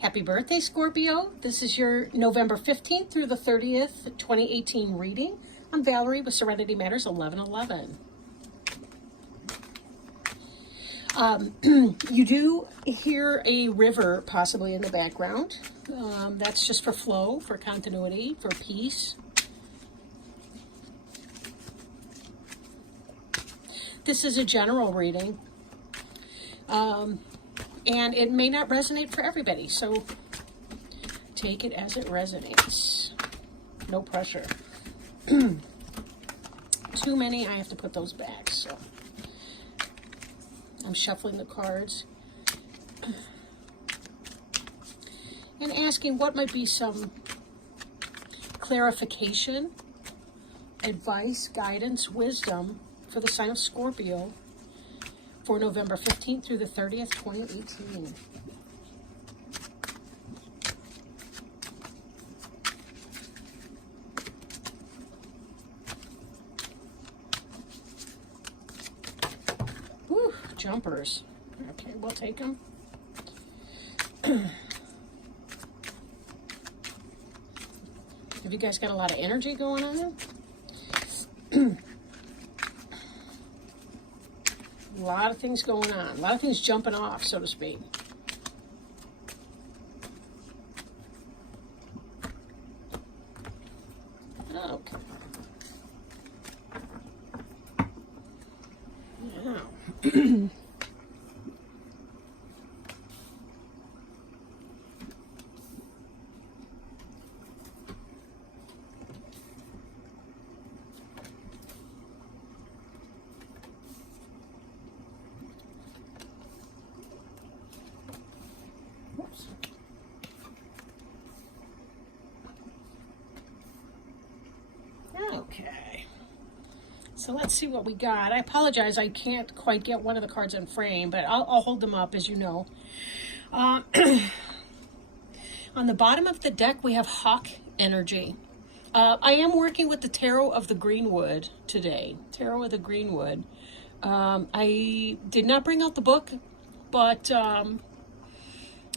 Happy birthday, Scorpio. This is your November 15th through the 30th, 2018 reading. I'm Valerie with Serenity Matters 1111. You do hear a river possibly in the background. That's just for flow, for continuity, for peace. This is a general reading. And it may not resonate for everybody, so take it as it resonates. No pressure. Too many, I have to put those back, so I'm shuffling the cards and asking what might be some clarification, advice, guidance, wisdom for the sign of Scorpio for November 15th through the 30th, 2018. Whew, jumpers. Okay, we'll take them. Have you guys got a lot of energy going on? A lot of things going on. A lot of things jumping off, so to speak. Okay. Now. Okay, so let's see what we got. I apologize, I can't quite get one of the cards in frame, but I'll hold them up, as you know. On the bottom of the deck, we have Hawk energy. I am working with the Tarot of the Greenwood today. Tarot of the Greenwood. I did not bring out the book, but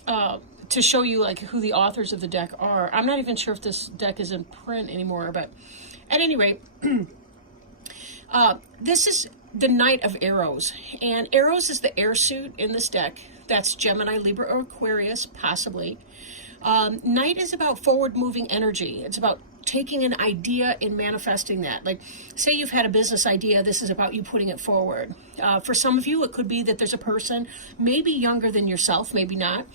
to show you like who the authors of the deck are. I'm not even sure if this deck is in print anymore, but at any rate, this is the Knight of Arrows, and Arrows is the air suit in this deck. That's Gemini, Libra, or Aquarius, possibly. Knight is about forward-moving energy. It's about taking an idea and manifesting that. Like, say you've had a business idea, this is about you putting it forward. For some of you, it could be that there's a person, maybe younger than yourself, maybe not,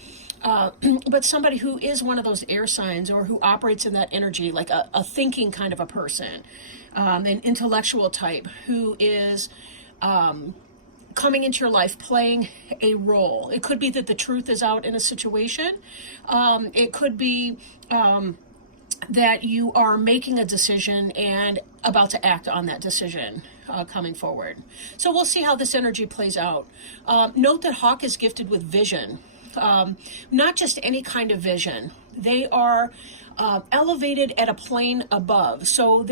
but somebody who is one of those air signs or who operates in that energy, like a thinking kind of a person, an intellectual type who is coming into your life, playing a role. It could be that the truth is out in a situation. It could be that you are making a decision and about to act on that decision coming forward. So we'll see how this energy plays out. Note that Hawk is gifted with vision. Not just any kind of vision. They are elevated at a plane above. So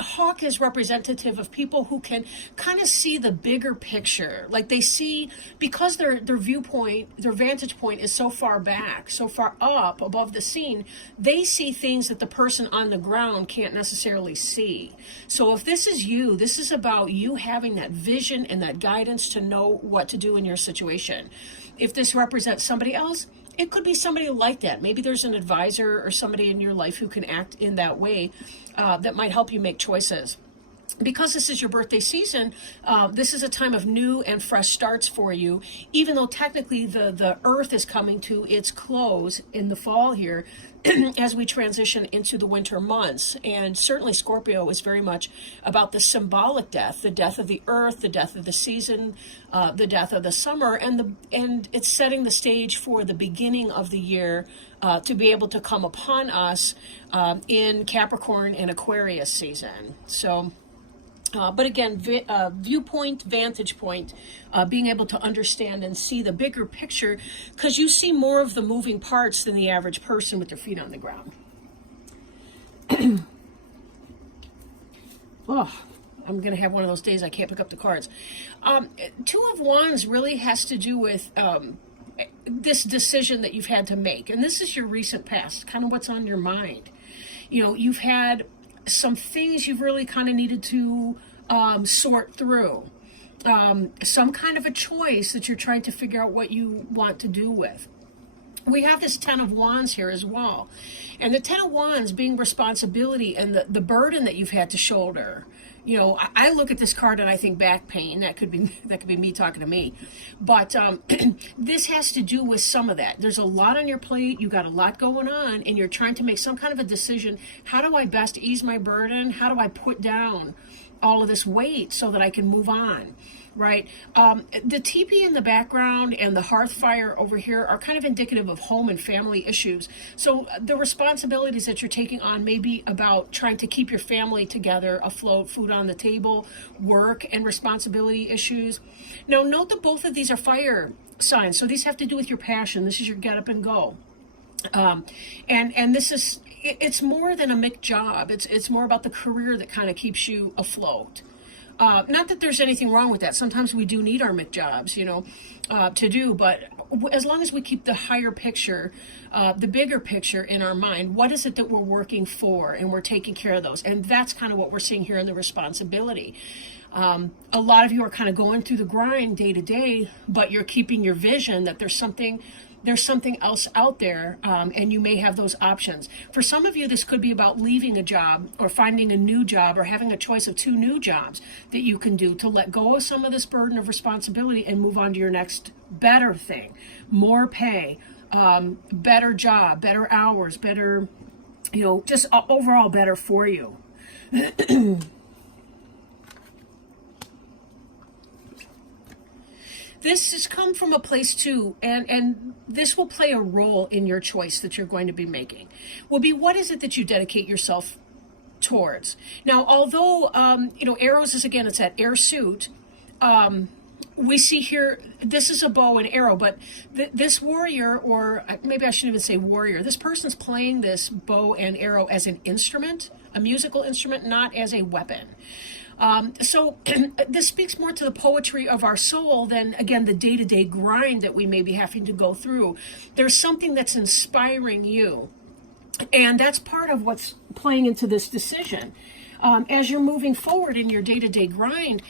Hawk is representative of people who can kind of see the bigger picture. Like they see, because their viewpoint, their vantage point is so far back, so far up above the scene, they see things that the person on the ground can't necessarily see. So if this is you, this is about you having that vision and that guidance to know what to do in your situation. If this represents somebody else, it could be somebody like that. Maybe there's an advisor or somebody in your life who can act in that way that might help you make choices. Because this is your birthday season, this is a time of new and fresh starts for you. Even though technically the earth is coming to its close in the fall here, as we transition into the winter months. And certainly Scorpio is very much about the symbolic death, the death of the earth, the death of the season, the death of the summer, and it's setting the stage for the beginning of the year to be able to come upon us in Capricorn and Aquarius season. So but again, viewpoint, vantage point, being able to understand and see the bigger picture, because you see more of the moving parts than the average person with their feet on the ground. Oh, I'm going to have one of those days I can't pick up the cards. Two of Wands really has to do with this decision that you've had to make. And this is your recent past, kind of what's on your mind. You know, you've had some things you've really kind of needed to sort through. Some kind of a choice that you're trying to figure out what you want to do with. We have this 10 of Wands here as well. And the 10 of Wands being responsibility and the burden that you've had to shoulder. You know, I look at this card and I think back pain. That could be me talking to me. But this has to do with some of that. There's a lot on your plate. You got a lot going on, and you're trying to make some kind of a decision. How do I best ease my burden? How do I put down all of this weight so that I can move on? Right? The teepee in the background and the hearth fire over here are kind of indicative of home and family issues. So the responsibilities that you're taking on may be about trying to keep your family together, afloat, food on the table, work and responsibility issues. Now, note that both of these are fire signs. So these have to do with your passion. This is your get up and go. And this is, it's more than a MIC job. It's more about the career that kind of keeps you afloat. Not that there's anything wrong with that. Sometimes we do need our MIC jobs, you know, to do. But as long as we keep the higher picture, the bigger picture in our mind, what is it that we're working for, and we're taking care of those. And that's kind of what we're seeing here in the responsibility. A lot of you are kind of going through the grind day to day, but you're keeping your vision that there's something else out there, and you may have those options. For some of you, this could be about leaving a job or finding a new job or having a choice of 2 new jobs that you can do to let go of some of this burden of responsibility and move on to your next better thing. More pay, better job, better hours, better, you know, just overall better for you. This has come from a place too, and this will play a role in your choice that you're going to be making. Will be, what is it that you dedicate yourself towards? Now, although, you know, arrows is, again, it's that air suit, we see here, this is a bow and arrow, but this warrior, or maybe I shouldn't even say warrior, this person's playing this bow and arrow as an instrument, a musical instrument, not as a weapon. So this speaks more to the poetry of our soul than, again, the day-to-day grind that we may be having to go through. There's something that's inspiring you. And that's part of what's playing into this decision. As you're moving forward in your day-to-day grind,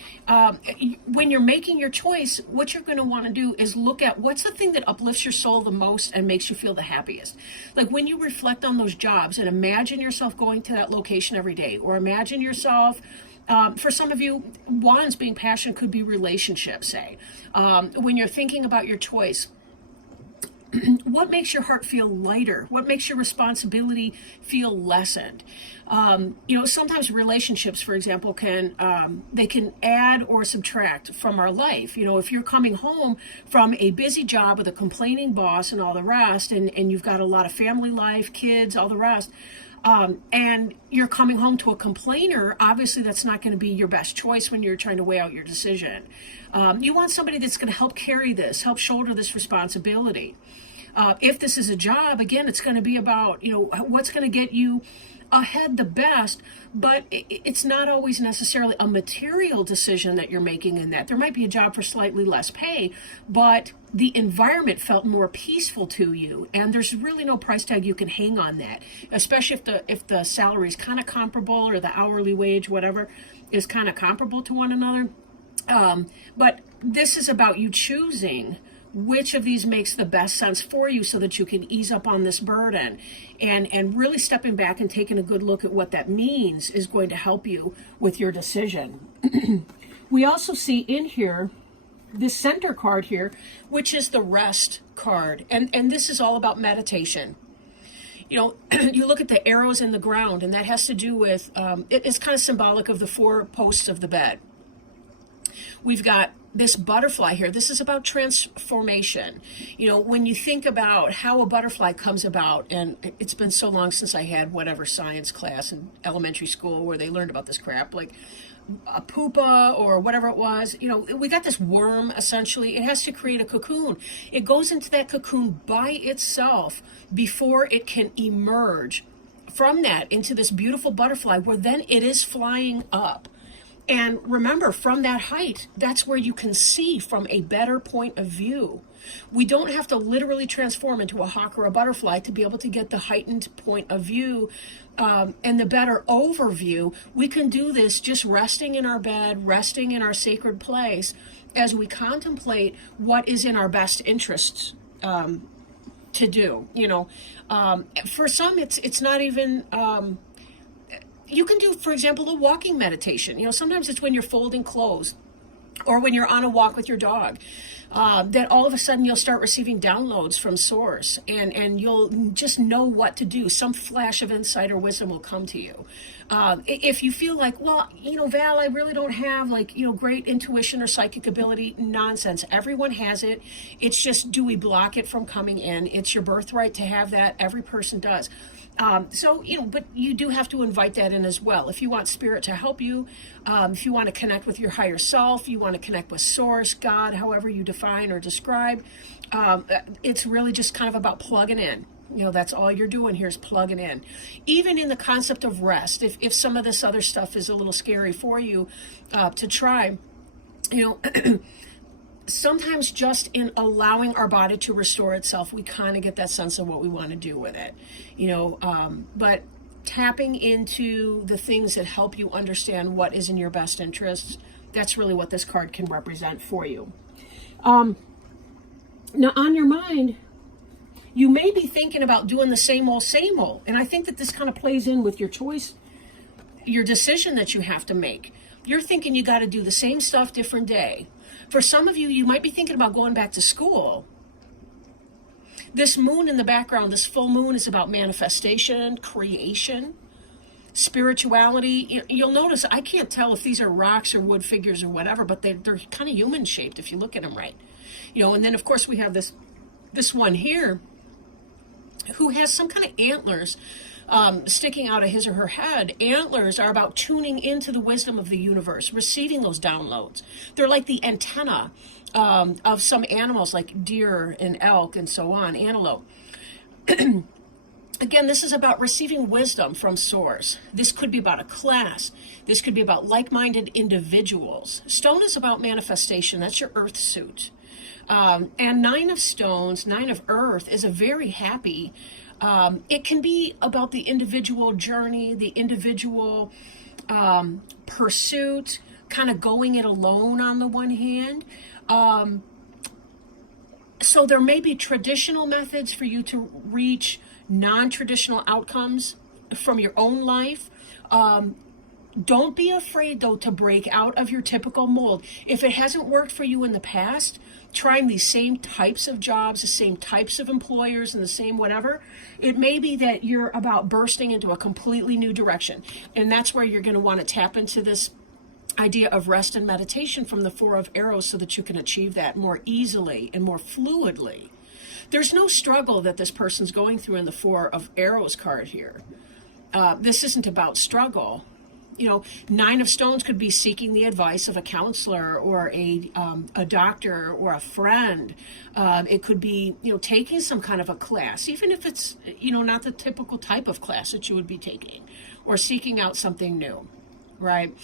when you're making your choice, what you're going to want to do is look at what's the thing that uplifts your soul the most and makes you feel the happiest. Like when you reflect on those jobs and imagine yourself going to that location every day, or imagine yourself, for some of you, wands being passion could be relationships, say. When you're thinking about your choice, what makes your heart feel lighter? What makes your responsibility feel lessened? You know, sometimes relationships, for example, they can add or subtract from our life. You know, if you're coming home from a busy job with a complaining boss and all the rest, and you've got a lot of family life, kids, all the rest, and you're coming home to a complainer, obviously that's not going to be your best choice when you're trying to weigh out your decision. You want somebody that's going to help carry this, help shoulder this responsibility. If this is a job, again, it's going to be about, you know, what's going to get you ahead the best, but it's not always necessarily a material decision that you're making in that. There might be a job for slightly less pay, but the environment felt more peaceful to you, and there's really no price tag you can hang on that, especially if the salary is kind of comparable, or the hourly wage, whatever, is kind of comparable to one another. But this is about you choosing which of these makes the best sense for you so that you can ease up on this burden, and really stepping back and taking a good look at what that means is going to help you with your decision. We also see in here this center card here, which is the rest card, and this is all about meditation. You know, you look at the arrows in the ground, and that has to do with, it's kind of symbolic of the 4 posts of the bed. We've got this butterfly here. This is about transformation. You know, when you think about how a butterfly comes about, and it's been so long since I had whatever science class in elementary school where they learned about this crap, like a pupa or whatever it was. You know, we got this worm, essentially. It has to create a cocoon. It goes into that cocoon by itself before it can emerge from that into this beautiful butterfly, where then it is flying up. And remember, from that height, that's where you can see from a better point of view. We don't have to literally transform into a hawk or a butterfly to be able to get the heightened point of view and the better overview. We can do this just resting in our bed, resting in our sacred place as we contemplate what is in our best interests to do. For some, it's not even... you can do, for example, a walking meditation. Sometimes it's when you're folding clothes or when you're on a walk with your dog, that all of a sudden you'll start receiving downloads from Source, and you'll just know what to do. Some flash of insight or wisdom will come to you. If you feel like, well, Val, I really don't have great intuition or psychic ability, nonsense. Everyone has it. It's just, do we block it from coming in? It's your birthright to have that. Every person does. But you do have to invite that in as well. If you want spirit to help you, if you want to connect with your higher self, you want to connect with Source, God, however you define or describe, it's really just kind of about plugging in. That's all you're doing here is plugging in. Even in the concept of rest, if some of this other stuff is a little scary for you to try, sometimes just in allowing our body to restore itself, we kind of get that sense of what we want to do with it, but tapping into the things that help you understand what is in your best interests, that's really what this card can represent for you. Now on your mind, you may be thinking about doing the same old, and I think that this kind of plays in with your choice, your decision that you have to make. You're thinking you got to do the same stuff, different day. For some of you, you might be thinking about going back to school. This moon in the background, this full moon, is about manifestation, creation, spirituality. You'll notice I can't tell if these are rocks or wood figures or whatever, but they're kind of human shaped if you look at them right. And then of course we have this one here who has some kind of antlers sticking out of his or her head. Antlers are about tuning into the wisdom of the universe, receiving those downloads. They're like the antenna of some animals like deer and elk and so on, antelope. Again, this is about receiving wisdom from Source. This could be about a class. This could be about like-minded individuals. Stone is about manifestation. That's your earth suit. And 9 of stones, 9 of earth, is a very happy... it can be about the individual journey, the individual pursuit, kind of going it alone on the one hand. So there may be traditional methods for you to reach non-traditional outcomes from your own life. Don't be afraid, though, to break out of your typical mold. If it hasn't worked for you in the past, trying these same types of jobs, the same types of employers, and the same whatever, it may be that you're about bursting into a completely new direction. And that's where you're going to want to tap into this idea of rest and meditation from the 4 of arrows so that you can achieve that more easily and more fluidly. There's no struggle that this person's going through in the 4 of arrows card here. This isn't about struggle. 9 of stones could be seeking the advice of a counselor or a doctor or a friend. It could be, taking some kind of a class, even if it's, not the typical type of class that you would be taking, or seeking out something new, right?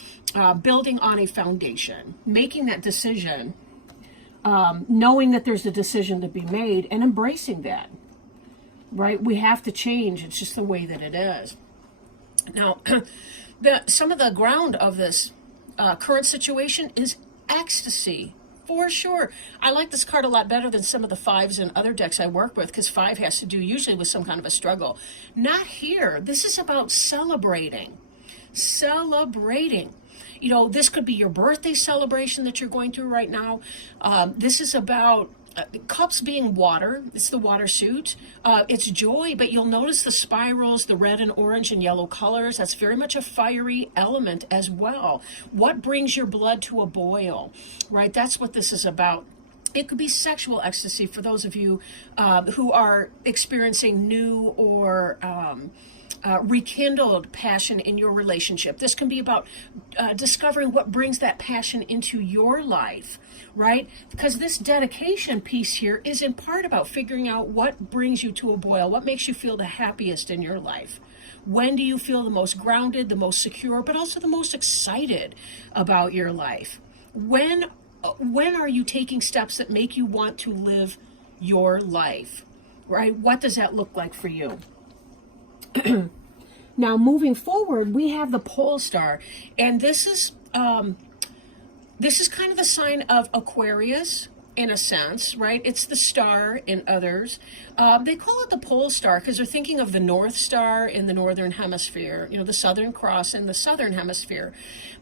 Building on a foundation, making that decision, knowing that there's a decision to be made and embracing that, right? We have to change. It's just the way that it is. Now, some of the ground of this current situation is ecstasy, for sure. I like this card a lot better than some of the 5s in other decks I work with, because 5 has to do usually with some kind of a struggle. Not here. This is about celebrating. Celebrating. This could be your birthday celebration that you're going through right now. This is about cups being water. It's the water suit. It's joy, but you'll notice the spirals, the red and orange and yellow colors. That's very much a fiery element as well. What brings your blood to a boil, right? That's what this is about. It could be sexual ecstasy for those of you who are experiencing new or rekindled passion in your relationship. This can be about discovering what brings that passion into your life, right? Because this dedication piece here is in part about figuring out what brings you to a boil, what makes you feel the happiest in your life, When do you feel the most grounded, the most secure, but also the most excited about your life? When are you taking steps that make you want to live your life, right? What does that look like for you? Now, moving forward, we have the pole star, and this is kind of the sign of Aquarius in a sense, right? It's the star in others. They call it the pole star because they're thinking of the North Star in the Northern Hemisphere, the Southern Cross in the Southern Hemisphere.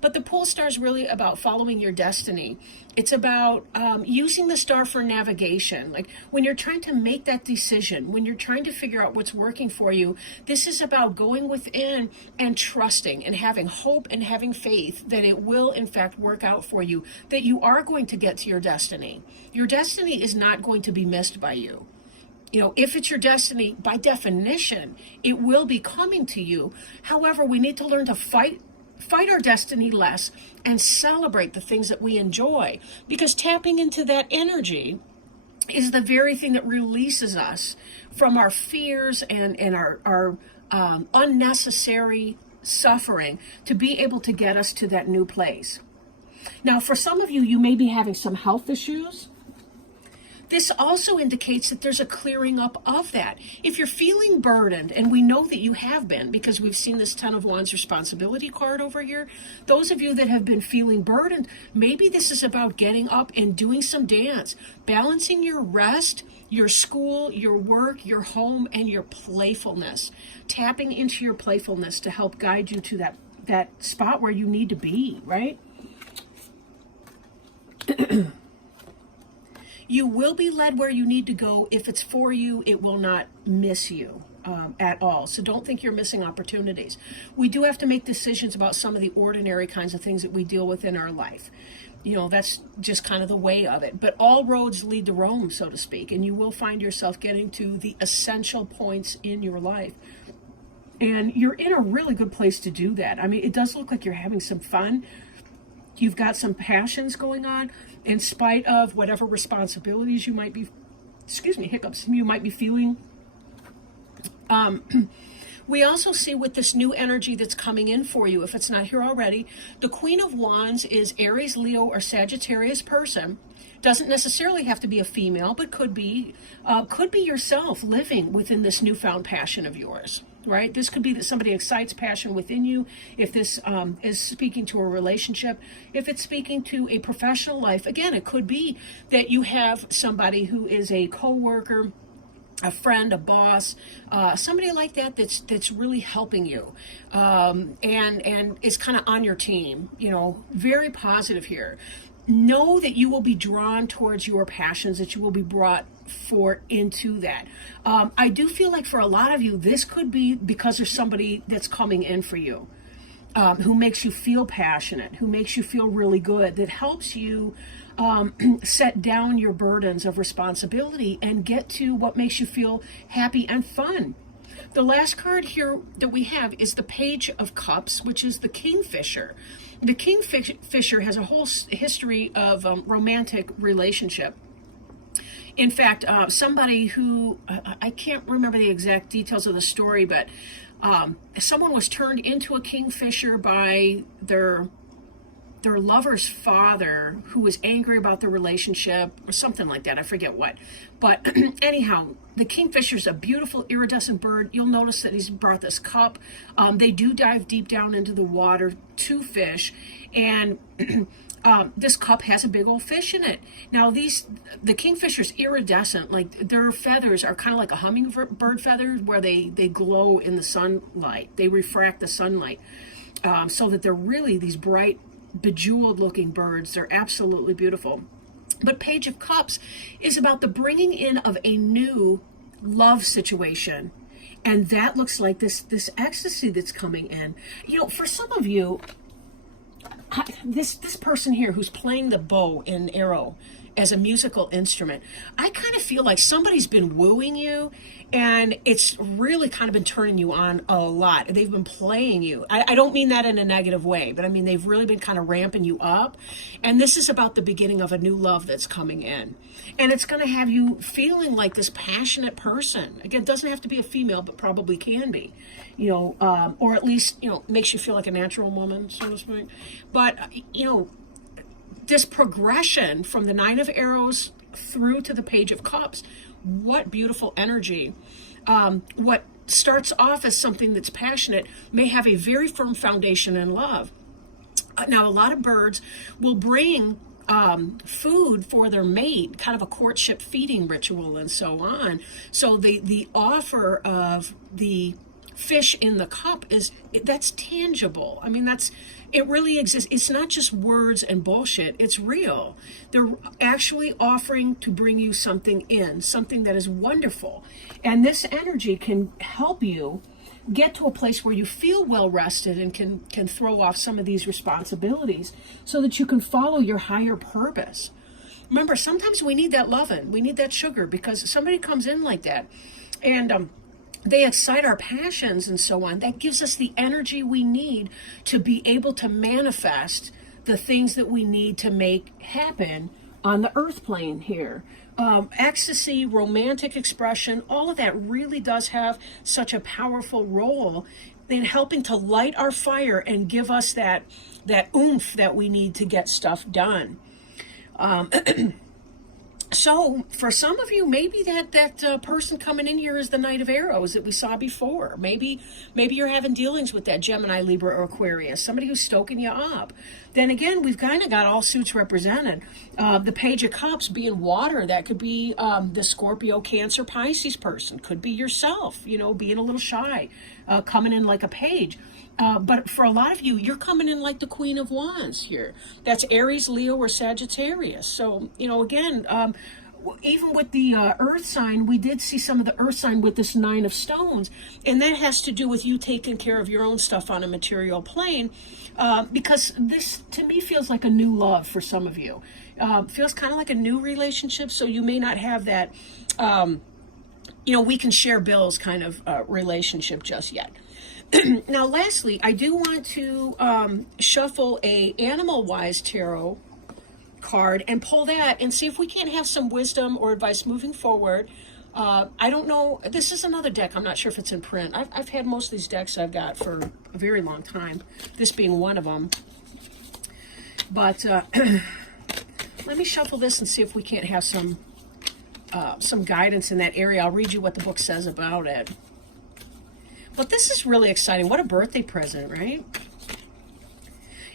But the pole star is really about following your destiny. It's about using the star for navigation. Like when you're trying to make that decision, when you're trying to figure out what's working for you, this is about going within and trusting and having hope and having faith that it will in fact work out for you, that you are going to get to your destiny. Your destiny is not going to be missed by you. If it's your destiny, by definition, it will be coming to you. However, we need to learn to fight our destiny less and celebrate the things that we enjoy, because tapping into that energy is the very thing that releases us from our fears and our unnecessary suffering to be able to get us to that new place. Now, for some of you, you may be having some health issues. This also indicates that there's a clearing up of that. If you're feeling burdened, and we know that you have been because we've seen this Ten of Wands responsibility card over here, those of you that have been feeling burdened, maybe this is about getting up and doing some dance, balancing your rest, your school, your work, your home, and your playfulness. Tapping into your playfulness to help guide you to that spot where you need to be, right? You will be led where you need to go. If it's for you, it will not miss you at all. So don't think you're missing opportunities. We do have to make decisions about some of the ordinary kinds of things that we deal with in our life. That's just kind of the way of it. But all roads lead to Rome, so to speak, and you will find yourself getting to the essential points in your life. And you're in a really good place to do that. I mean, it does look like you're having some fun. You've got some passions going on in spite of whatever responsibilities you might be, hiccups, you might be feeling. We also see with this new energy that's coming in for you, if it's not here already, the Queen of Wands is Aries, Leo, or Sagittarius person. Doesn't necessarily have to be a female, but could be yourself living within this newfound passion of yours, right? This could be that somebody excites passion within you. If this is speaking to a relationship, if it's speaking to a professional life, again, it could be that you have somebody who is a coworker, a friend, a boss, somebody like that's really helping you, and is kind of on your team. Very positive here. Know that you will be drawn towards your passions, that you will be brought into that. I do feel like for a lot of you, this could be because there's somebody that's coming in for you, who makes you feel passionate, who makes you feel really good, that helps you set down your burdens of responsibility and get to what makes you feel happy and fun. The last card here that we have is the Page of Cups, which is the Kingfisher. The Kingfisher has a whole history of romantic relationship. In fact, somebody who, I can't remember the exact details of the story, but someone was turned into a kingfisher by their lover's father, who was angry about the relationship or something like that. I forget what. But anyhow, the kingfisher is a beautiful iridescent bird. You'll notice that he's brought this cup. They do dive deep down into the water to fish. And this cup has a big old fish in it. Now, the kingfisher's iridescent, like their feathers are kind of like a hummingbird feather, where they glow in the sunlight. They refract the sunlight, so that they're really these bright, bejeweled looking birds. They're absolutely beautiful. But Page of Cups is about the bringing in of a new love situation. And that looks like this ecstasy that's coming in. For some of you, this person here who's playing the bow and arrow as a musical instrument. I kind of feel like somebody's been wooing you, and it's really kind of been turning you on a lot. They've been playing you. I don't mean that in a negative way, but I mean they've really been kind of ramping you up. And this is about the beginning of a new love that's coming in. And it's going to have you feeling like this passionate person. Again, it doesn't have to be a female, but probably can be, or at least, makes you feel like a natural woman, so to speak. But, this progression from the Nine of Arrows through to the Page of Cups, what beautiful energy. What starts off as something that's passionate may have a very firm foundation in love. Now, a lot of birds will bring food for their mate, kind of a courtship feeding ritual and so on. So the offer of the fish in the cup that's tangible. I mean, it really exists. It's not just words and bullshit. It's real. They're actually offering to bring you something something that is wonderful. And this energy can help you get to a place where you feel well rested and can throw off some of these responsibilities so that you can follow your higher purpose. Remember, sometimes we need that loving. We need that sugar, because somebody comes in like that and they excite our passions and so on. That gives us the energy we need to be able to manifest the things that we need to make happen on the earth plane here. Ecstasy, romantic expression, all of that really does have such a powerful role in helping to light our fire and give us that oomph that we need to get stuff done. So for some of you, maybe that person coming in here is the Knight of Arrows that we saw before. Maybe you're having dealings with that Gemini, Libra, or Aquarius, somebody who's stoking you up. Then again, we've kind of got all suits represented. The Page of Cups being water, that could be the Scorpio, Cancer, Pisces person. Could be yourself, being a little shy, coming in like a page. But for a lot of you, you're coming in like the Queen of Wands here. That's Aries, Leo, or Sagittarius. So, again, even with the earth sign, we did see some of the earth sign with this Nine of Stones. And that has to do with you taking care of your own stuff on a material plane. Because this, to me, feels like a new love for some of you. Feels kind of like a new relationship. So you may not have that, we can share bills kind of relationship just yet. Now, lastly, I do want to shuffle a Animal-Wise Tarot card and pull that and see if we can't have some wisdom or advice moving forward. I don't know. This is another deck. I'm not sure if it's in print. I've had most of these decks I've got for a very long time, this being one of them. But let me shuffle this and see if we can't have some guidance in that area. I'll read you what the book says about it. But this is really exciting. What a birthday present, right?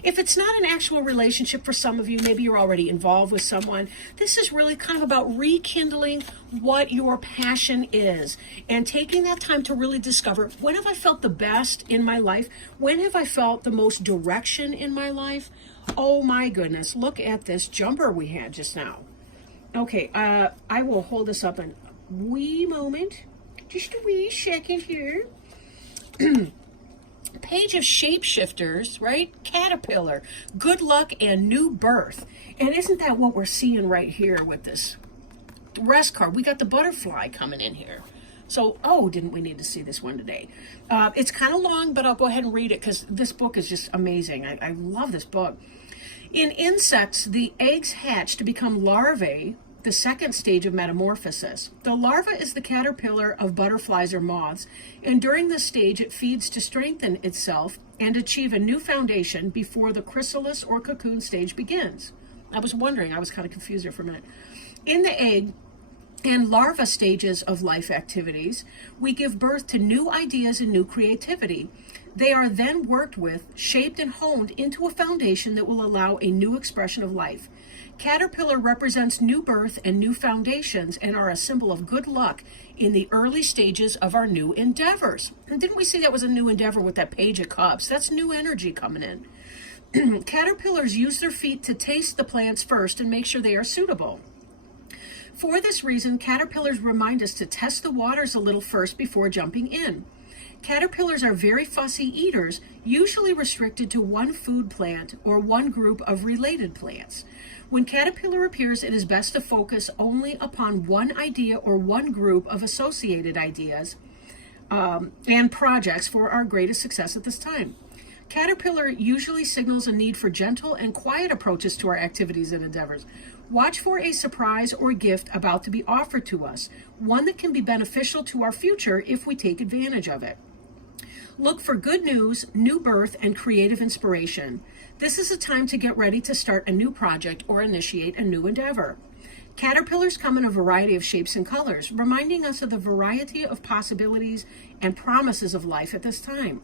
If it's not an actual relationship for some of you, maybe you're already involved with someone, this is really kind of about rekindling what your passion is and taking that time to really discover, when have I felt the best in my life? When have I felt the most direction in my life? Oh my goodness, look at this jumper we had just now. Okay, I will hold this up in a wee moment. Just a wee second here. Page of Shapeshifters, right? Caterpillar, good luck and new birth. And isn't that what we're seeing right here with this rest card? We got the butterfly coming in here. So, didn't we need to see this one today? It's kind of long, but I'll go ahead and read it because this book is just amazing. I love this book. In insects, the eggs hatch to become larvae, the second stage of metamorphosis. The larva is the caterpillar of butterflies or moths, and during this stage it feeds to strengthen itself and achieve a new foundation before the chrysalis or cocoon stage begins. I was wondering, I was kind of confused there for a minute. In the egg and larva stages of life activities, we give birth to new ideas and new creativity. They are then worked with, shaped, and honed into a foundation that will allow a new expression of life. Caterpillar represents new birth and new foundations and are a symbol of good luck in the early stages of our new endeavors. And didn't we see that was a new endeavor with that Page of Cups? That's new energy coming in. Caterpillars use their feet to taste the plants first and make sure they are suitable. For this reason, caterpillars remind us to test the waters a little first before jumping in. Caterpillars are very fussy eaters, usually restricted to one food plant or one group of related plants. When caterpillar appears, it is best to focus only upon one idea or one group of associated ideas and projects for our greatest success at this time. Caterpillar usually signals a need for gentle and quiet approaches to our activities and endeavors. Watch for a surprise or gift about to be offered to us, one that can be beneficial to our future if we take advantage of it. Look for good news, new birth, and creative inspiration. This is a time to get ready to start a new project or initiate a new endeavor. Caterpillars come in a variety of shapes and colors, reminding us of the variety of possibilities and promises of life at this time.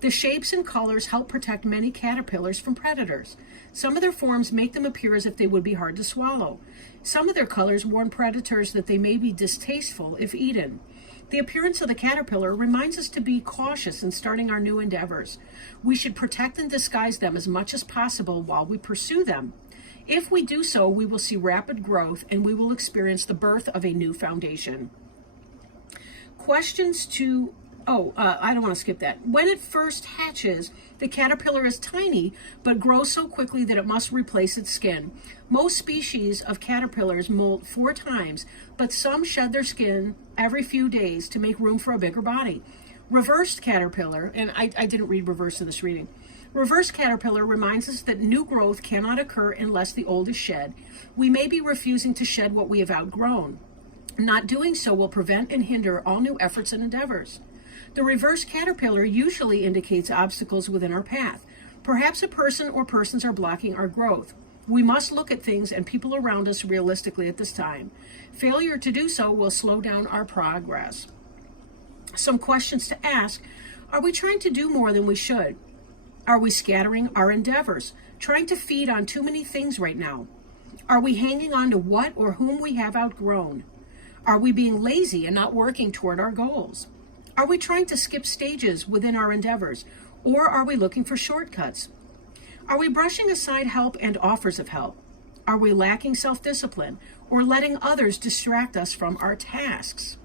The shapes and colors help protect many caterpillars from predators. Some of their forms make them appear as if they would be hard to swallow. Some of their colors warn predators that they may be distasteful if eaten. The appearance of the caterpillar reminds us to be cautious in starting our new endeavors. We should protect and disguise them as much as possible while we pursue them. If we do so, we will see rapid growth and we will experience the birth of a new foundation. Questions to, I don't want to skip that. When it first hatches, the caterpillar is tiny, but grows so quickly that it must replace its skin. Most species of caterpillars molt 4 times, but some shed their skin every few days to make room for a bigger body. Reversed caterpillar, and I didn't read reverse in this reading. Reverse caterpillar reminds us that new growth cannot occur unless the old is shed. We may be refusing to shed what we have outgrown. Not doing so will prevent and hinder all new efforts and endeavors. The reverse caterpillar usually indicates obstacles within our path. Perhaps a person or persons are blocking our growth. We must look at things and people around us realistically at this time. Failure to do so will slow down our progress. Some questions to ask: are we trying to do more than we should? Are we scattering our endeavors, trying to feed on too many things right now? Are we hanging on to what or whom we have outgrown? Are we being lazy and not working toward our goals? Are we trying to skip stages within our endeavors, or are we looking for shortcuts? Are we brushing aside help and offers of help? Are we lacking self-discipline or letting others distract us from our tasks?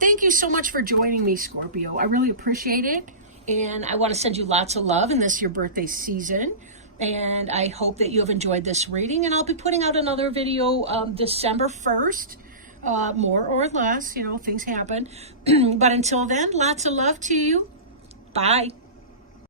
Thank you so much for joining me, Scorpio. I really appreciate it. And I want to send you lots of love in this your birthday season. And I hope that you have enjoyed this reading. And I'll be putting out another video December 1st, more or less, things happen. But until then, lots of love to you. Bye.